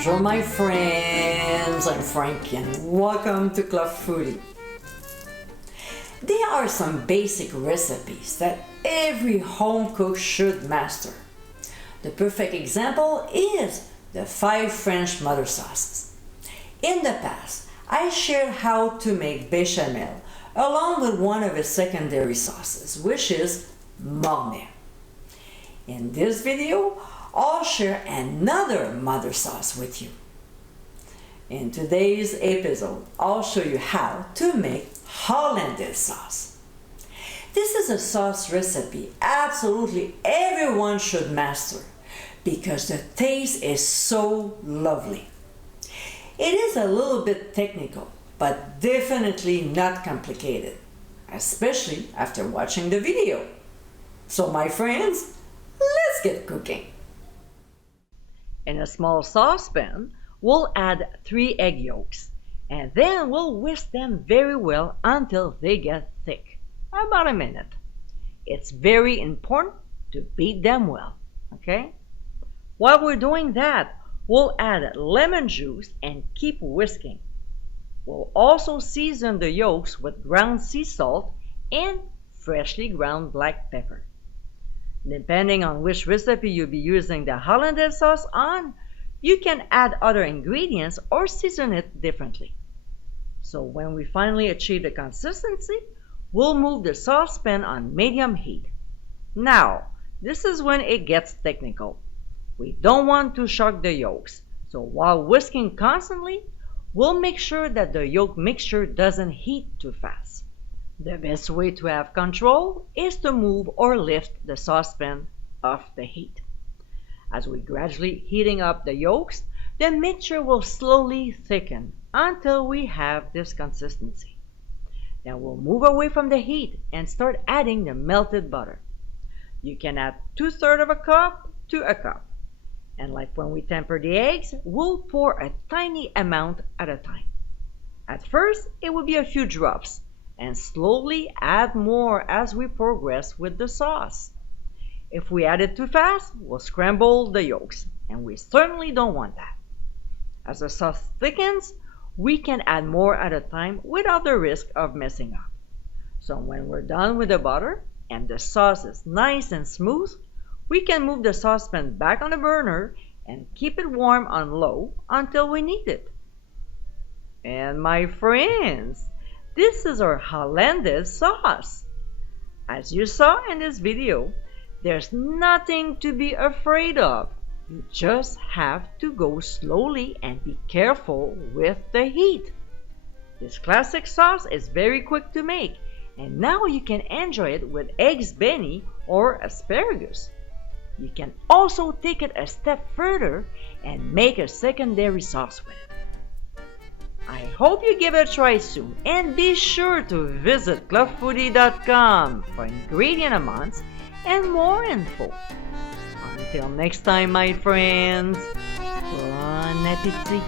Bonjour my friends, I'm Frank and welcome to Club Foodie. There are some basic recipes that every home cook should master. The perfect example is the 5 French mother sauces. In the past, I shared how to make bechamel along with one of its secondary sauces, which is mornay. In this video, I'll share another mother sauce with you. In today's episode, I'll show you how to make Hollandaise sauce. This is a sauce recipe absolutely everyone should master because the taste is so lovely. It is a little bit technical, but definitely not complicated, especially after watching the video. So my friends, let's get cooking. In a small saucepan, we'll add 3 egg yolks, and then we'll whisk them very well until they get thick, about a minute. It's very important to beat them well, okay? While we're doing that, we'll add lemon juice and keep whisking. We'll also season the yolks with ground sea salt and freshly ground black pepper. Depending on which recipe you'll be using the Hollandaise sauce on, you can add other ingredients or season it differently. So when we finally achieve the consistency, we'll move the saucepan on medium heat. Now, this is when it gets technical. We don't want to shock the yolks, so while whisking constantly, we'll make sure that the yolk mixture doesn't heat too fast. The best way to have control is to move or lift the saucepan off the heat. As we gradually heating up the yolks, the mixture will slowly thicken until we have this consistency. Then we'll move away from the heat and start adding the melted butter. You can add 2/3 of a cup to a cup. And like when we temper the eggs, we'll pour a tiny amount at a time. At first, it will be a few drops, and slowly add more as we progress with the sauce. If we add it too fast, we'll scramble the yolks, and we certainly don't want that. As the sauce thickens, we can add more at a time without the risk of messing up. So when we're done with the butter and the sauce is nice and smooth, we can move the saucepan back on the burner and keep it warm on low until we need it. And my friends, this is our Hollandaise sauce. As you saw in this video, there's nothing to be afraid of. You just have to go slowly and be careful with the heat. This classic sauce is very quick to make, and now you can enjoy it with eggs benny or asparagus. You can also take it a step further and make a secondary sauce with it. I hope you give it a try soon, and be sure to visit clubfoodie.com for ingredient amounts and more info. Until next time, my friends, bon appétit!